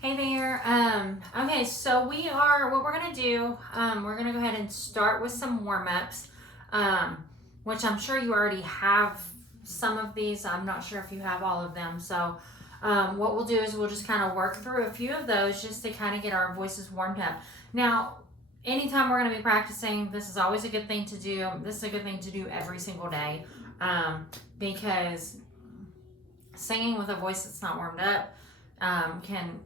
Hey there. Okay, so what we're gonna do, we're gonna go ahead and start with some warm-ups, which I'm sure you already have some of these. I'm not sure if you have all of them. So, what we'll do is we'll just kind of work through a few of those just to kind of get our voices warmed up. Now, anytime we're gonna be practicing, this is always a good thing to do. This is a good thing to do every single day, because singing with a voice that's not warmed up can,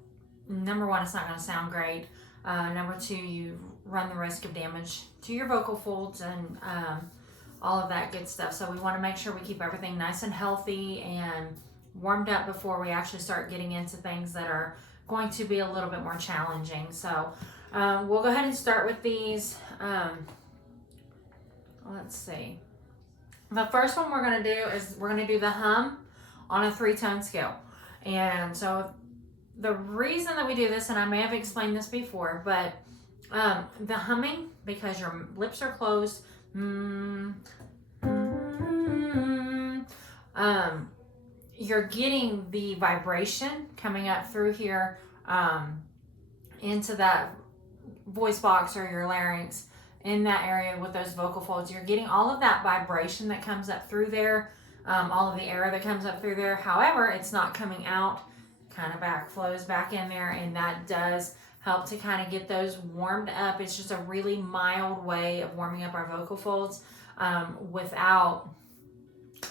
number one, it's not going to sound great. Number two, you run the risk of damage to your vocal folds and all of that good stuff. So we want to make sure we keep everything nice and healthy and warmed up before we actually start getting into things that are going to be a little bit more challenging. So we'll go ahead and start with these. Let's see. The first one we're going to do is we're going to do the hum on a 3-tone scale. And so the reason that we do this, and I may have explained this before, but the humming, because your lips are closed, you're getting the vibration coming up through here into that voice box or your larynx in that area with those vocal folds. You're getting all of that vibration that comes up through there, all of the air that comes up through there. However, it's not coming out, kind of flows back in there, and that does help to kind of get those warmed up. It's just a really mild way of warming up our vocal folds without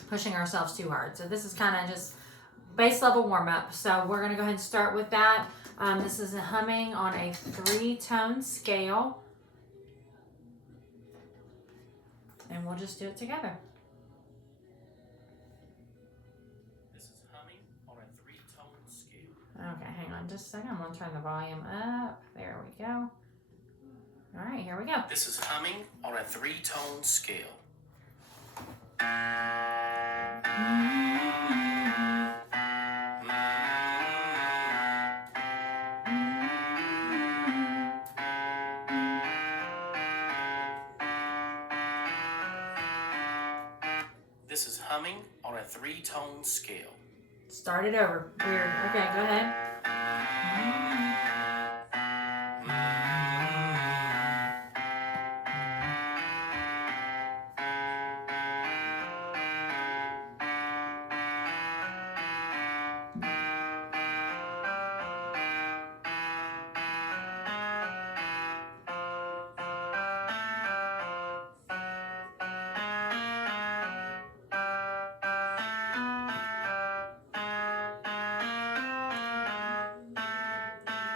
pushing ourselves too hard. So this is kind of just base level warm up. So we're going to go ahead and start with that. This is a humming on a 3-tone scale. And we'll just do it together. This is humming on a 3-tone scale. Okay, hang on just a second. I'm going to turn the volume up. There we go. All right, here we go. This is humming on a 3-tone scale. This is humming on a 3-tone scale. Start it over. Weird. Okay, go ahead.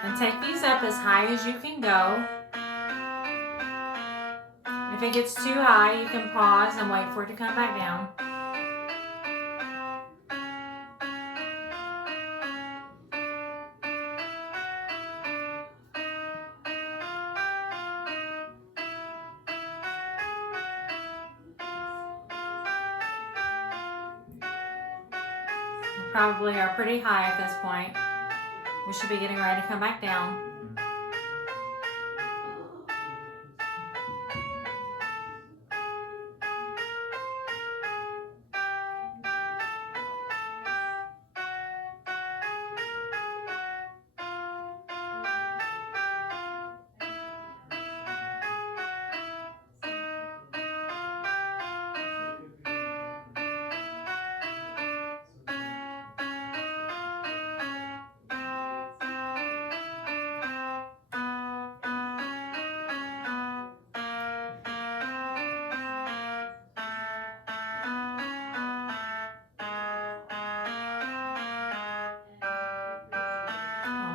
And take these up as high as you can go. If it gets too high, you can pause and wait for it to come back down. We probably are pretty high at this point. We should be getting ready to come back down.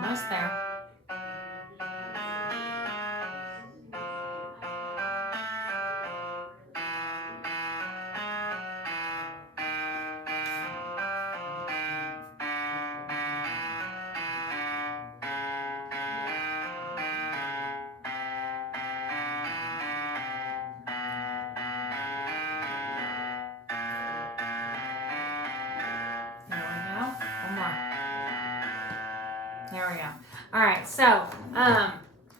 Almost there. There we go. All right, so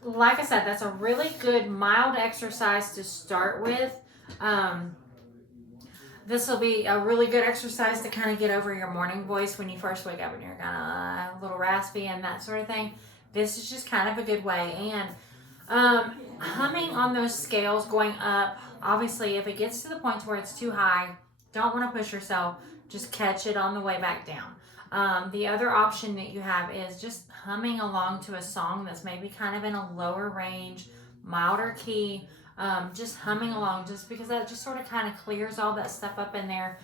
like I said, that's a really good mild exercise to start with. This will be a really good exercise to kind of get over your morning voice when you first wake up and you're kind of a little raspy and that sort of thing, this is just kind of a good way. And humming on those scales going up, obviously if it gets to the point where it's too high, don't want to push yourself, just catch it on the way back down. The other option that you have is just humming along to a song that's maybe kind of in a lower range, milder key, just humming along, just because that just sort of kind of clears all that stuff up in there,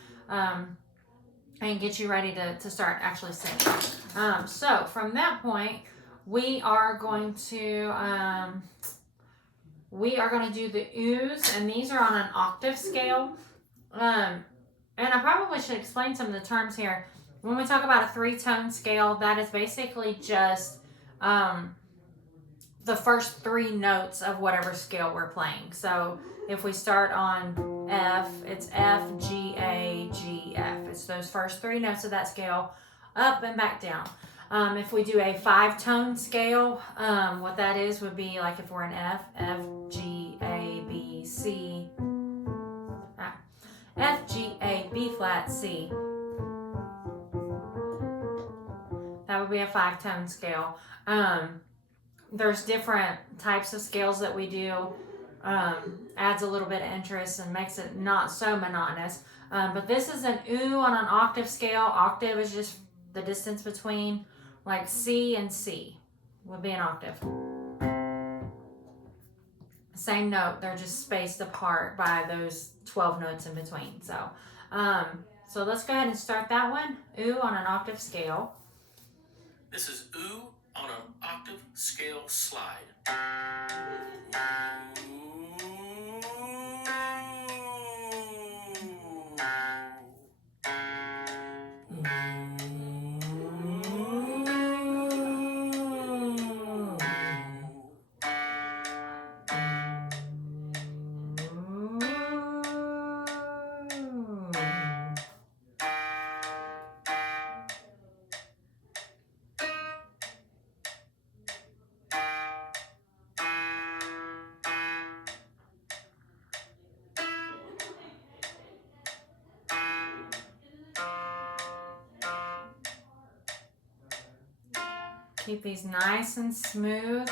and get you ready to start actually singing. So from that point, we are going to do the oohs, and these are on an octave scale. And I probably should explain some of the terms here. When we talk about a 3-tone scale, that is basically just the first 3 notes of whatever scale we're playing. So if we start on F, it's F, G, A, G, F. It's those first 3 notes of that scale, up and back down. If we do a 5-tone scale, what that is would be like if we're in F, F, G, A, B, C, F, G, A, B flat, C. That would be a 5-tone scale. There's different types of scales that we do. Adds a little bit of interest and makes it not so monotonous. But this is an ooh on an octave scale. Octave is just the distance between like C and C would be an octave. Same note, they're just spaced apart by those 12 notes in between. So let's go ahead and start that one. Ooh on an octave scale. This is ooh on an octave scale slide. Keep these nice and smooth.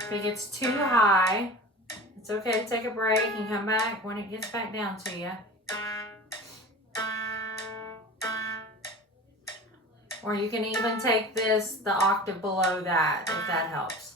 If it gets too high, it's okay to take a break and come back when it gets back down to you. Or you can even take this the octave below that, if that helps.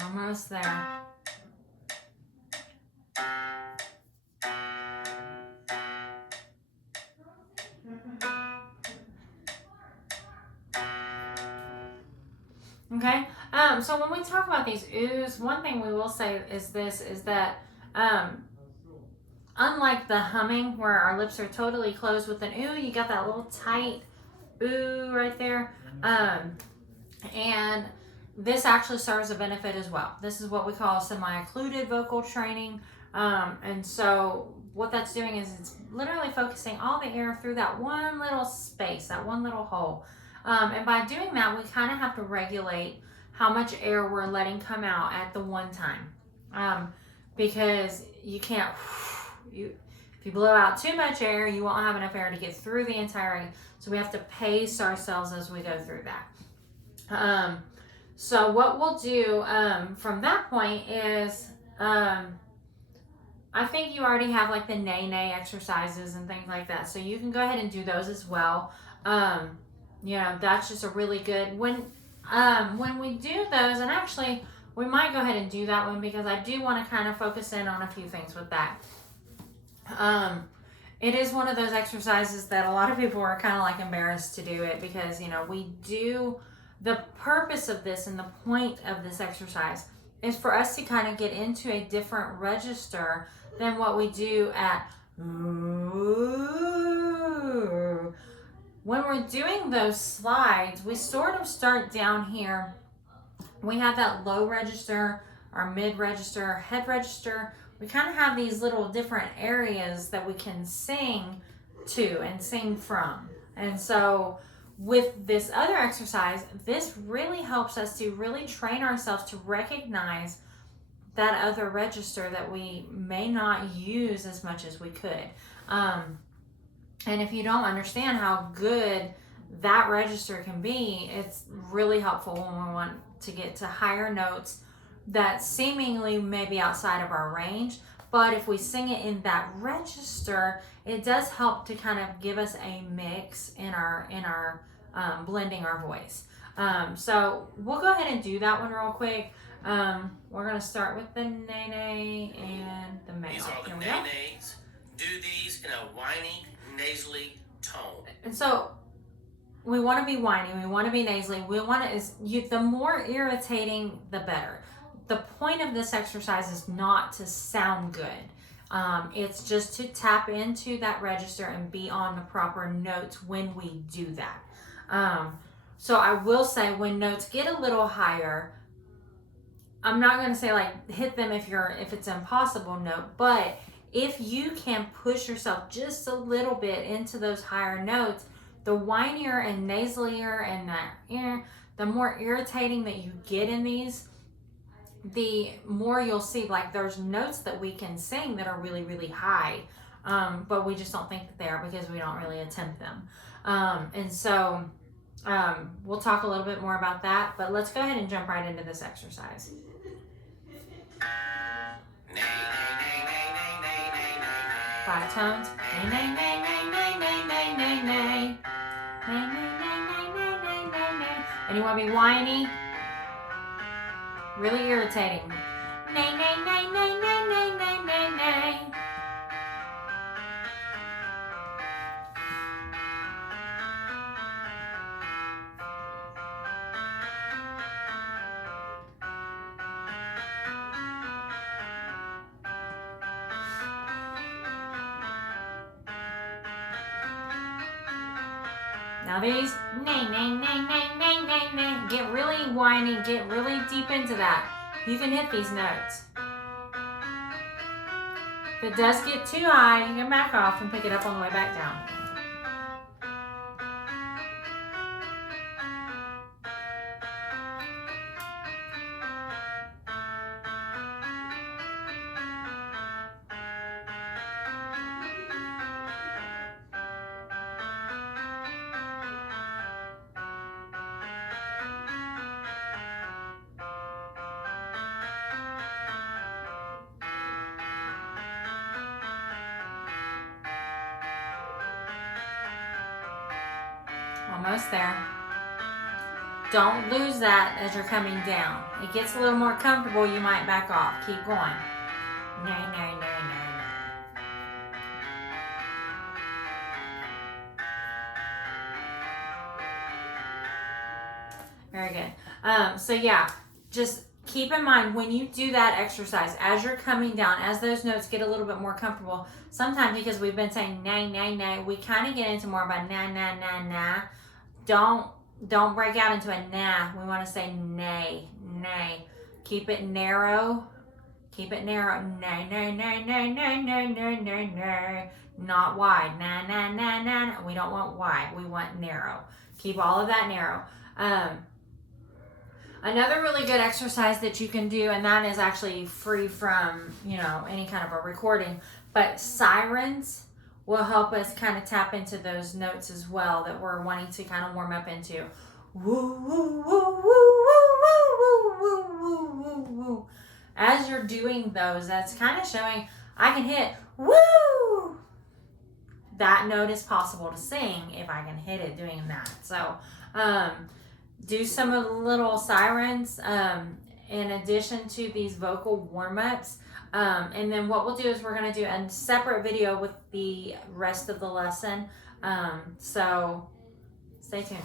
Almost there. Okay, so when we talk about these oohs, one thing we will say is that unlike the humming where our lips are totally closed with an ooh, you got that little tight ooh right there. And this actually serves a benefit as well. This is what we call semi-occluded vocal training. And so what that's doing is it's literally focusing all the air through that one little space, that one little hole. And by doing that, we kind of have to regulate how much air we're letting come out at the one time. Because you can't, If you blow out too much air, you won't have enough air to get through the entire, so we have to pace ourselves as we go through that. So what we'll do from that point is, I think you already have like the nay exercises and things like that, so you can go ahead and do those as well. You know, that's just a really good when we do those, and actually we might go ahead and do that one because I do want to kind of focus in on a few things with that. It is one of those exercises that a lot of people are kind of like embarrassed to do it because, you know, we do, the purpose of this and the point of this exercise is for us to kind of get into a different register than what we do at ooh. When we're doing those slides, we sort of start down here. We have that low register, our mid register, our head register. We kind of have these little different areas that we can sing to and sing from. And so with this other exercise, this really helps us to really train ourselves to recognize that other register that we may not use as much as we could. And if you don't understand how good that register can be, it's really helpful when we want to get to higher notes that seemingly may be outside of our range. But if we sing it in that register, it does help to kind of give us a mix in our blending our voice. So we'll go ahead and do that one real quick. We're going to start with the nay and the male. These are the nays. Do these in a whiny, nasally tone. And so we want to be whiny, we want to be nasally, we want to, the more irritating, the better. The point of this exercise is not to sound good. It's just to tap into that register and be on the proper notes when we do that. So I will say when notes get a little higher, I'm not going to say like hit them if it's an impossible note, but if you can push yourself just a little bit into those higher notes, the whinier and nasalier and the more irritating that you get in these, the more you'll see like there's notes that we can sing that are really, really high, but we just don't think that they are because we don't really attempt them. And so we'll talk a little bit more about that, but let's go ahead and jump right into this exercise. Five tones. Nay, nay, nay, nay, nay, nay, nay, nay, nay. Nay, nay, nay, nay, nay, nay, nay, nay. And you want to be whiny? Really irritating. Nay, nay, nay, nay, nay, nay, nay, nay, nay. Now these, nay, nay, nay, nay, nay, nay, nay. Get really whiny, get really deep into that. You can hit these notes. If it does get too high, you can back off and pick it up on the way back down. Almost there. Don't lose that as you're coming down. It gets a little more comfortable, you might back off. Keep going. Nay, nay, nay, nay, nay. Very good. So yeah, just keep in mind when you do that exercise, as you're coming down, as those notes get a little bit more comfortable, sometimes because we've been saying nay, nay, nay, we kind of get into more of a na, na, na, na. Don't break out into a na. We want to say nay, nay. Keep it narrow. Keep it narrow. Nay, nay, nay, nay, nay, nay, nay, nay, nay. Not wide. Na, na, na, na. We don't want wide. We want narrow. Keep all of that narrow. Another really good exercise that you can do, and that is actually free from, any kind of a recording, but sirens will help us kind of tap into those notes as well that we're wanting to kind of warm up into. Woo, woo, woo, woo, woo, woo, woo, woo, woo, woo. As you're doing those, that's kind of showing I can hit woo. That note is possible to sing if I can hit it doing that. So do some of the little sirens in addition to these vocal warm-ups. And then what we'll do is we're going to do a separate video with the rest of the lesson. So stay tuned.